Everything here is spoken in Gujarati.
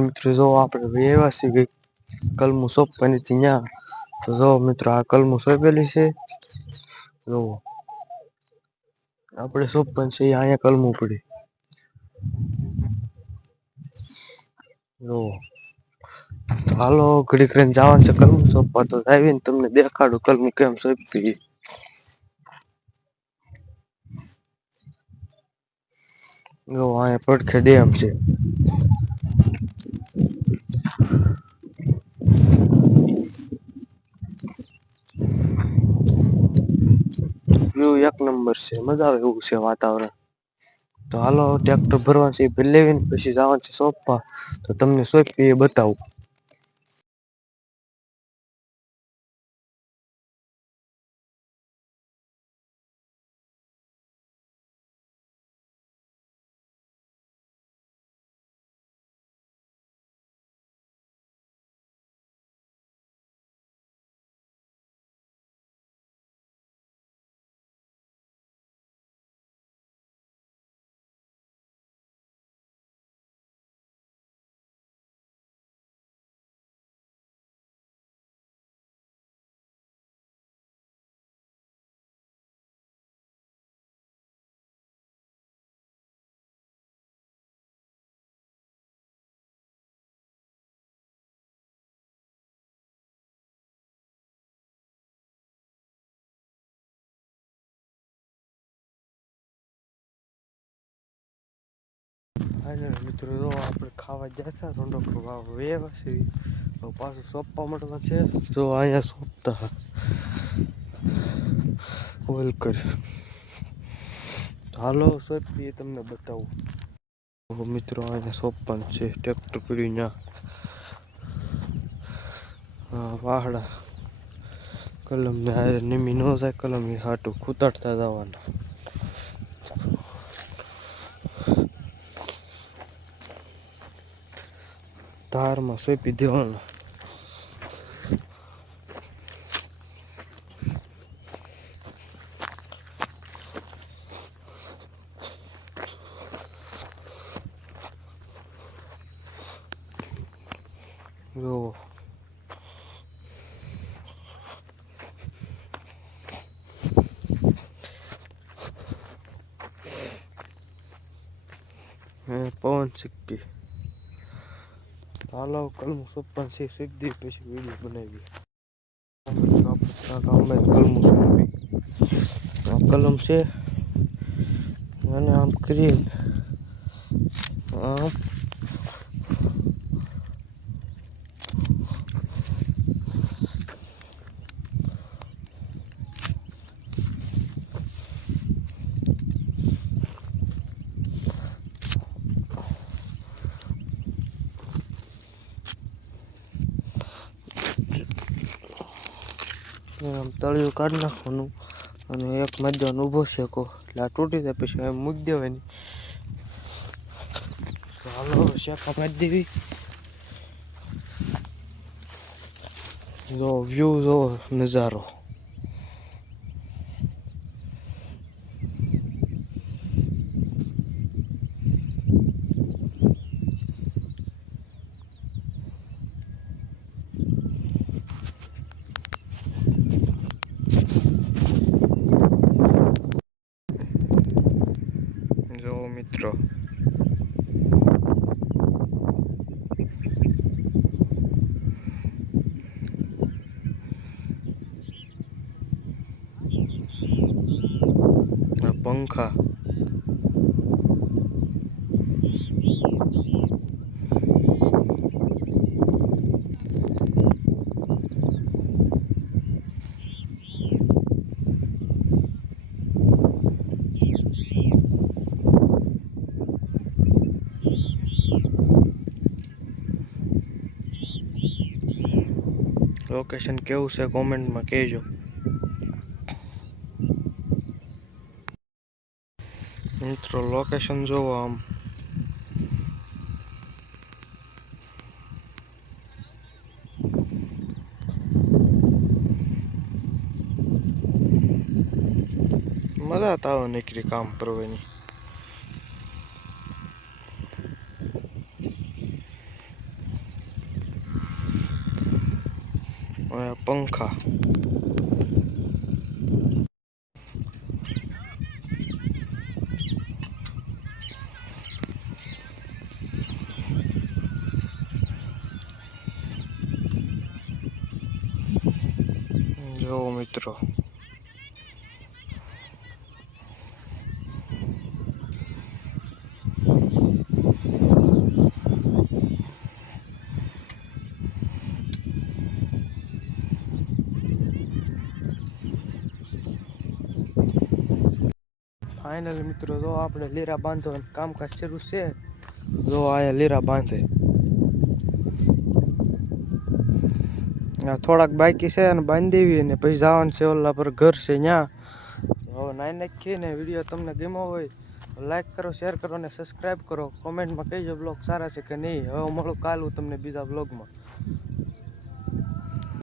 મિત્રો જો આપણે વ્યવસાયિક કલમું સોંપવાની ત્યાં તો જો મિત્રો આ કલમું સોંપેલી છે. જો આપણે સોંપવાની છે અહીંયા કલમું પડી જો તો હાલો ઘડીક રહીને જવાનું છે કલમું સોંપવા તો આવીને તમને દેખાડું કલમું કેમ સોંપી. જો અહીંયા પડખે ડેમ છે. વ્યુ એક નંબર છે મજા આવે એવું છે વાતાવરણ. તો હાલો ટ્રેક્ટર ભરવાનું છે ભરી લેવીને પછી જવાનું છે સોંપવા તો તમને સોંપી એ બતાવું. મિત્રો જો આપણે ખાવા જશે રોંડો વ્યવસાય પાછું સોંપવા માટે છે. જો અહીંયા સોંપતા ઓઇલ કરી હાલો સોંપી તમને બતાવું. મિત્રો અહીંયા સોંપવાનું છે ટ્રેક્ટર પીડ્યું ત્યાં વાહડા કલમ ને હારે નીમી ન જાય કલમ એ હાટું ખૂતાડતા જવાનું. ધારમાં સોંપી દેવાનું. જો પવન સિક્કી હાલો કલમું સોંપવાનું છે સીધી પછી વિડીયો બનાવીએ. કલમું સોંપી કલમ છે અને આમ કરી આમ તળિયું કાઢી નાખવાનું અને એક મધ્યનો ઊભો શેકો એટલે આ તૂટી જાય પછી એમ મૂકી દેવાની. હાલો શેકા મારી દેવી. જો વ્યૂ જો નજારો જો મિત્રો આ પંખા લોકેશન કેવું છે કોમેન્ટમાં કહેજો. મિત્રો લોકેશન જોવો આમ મજા આવે નીકળી કામ કરવાની. પંખા જો મિત્રો ફાઇનલી મિત્રો જો આપણે લીરા બાંધવાનું કામકાજ શરૂ છે. જો આયા લીરા બાંધે થોડાક બાકી છે અને બાંધી દેવી અને પછી જવાનું છે ઓલા પર ઘર છે ત્યાં. હવે નાઈ નાખીએ ને વિડીયો તમને ગમ્યો હોય લાઈક કરો, શેર કરો અને સબસ્ક્રાઈબ કરો. કોમેન્ટમાં કહેજો બ્લોગ સારા છે કે નહીં. હવે મળું કાલ હું તમને બીજા બ્લોગમાં.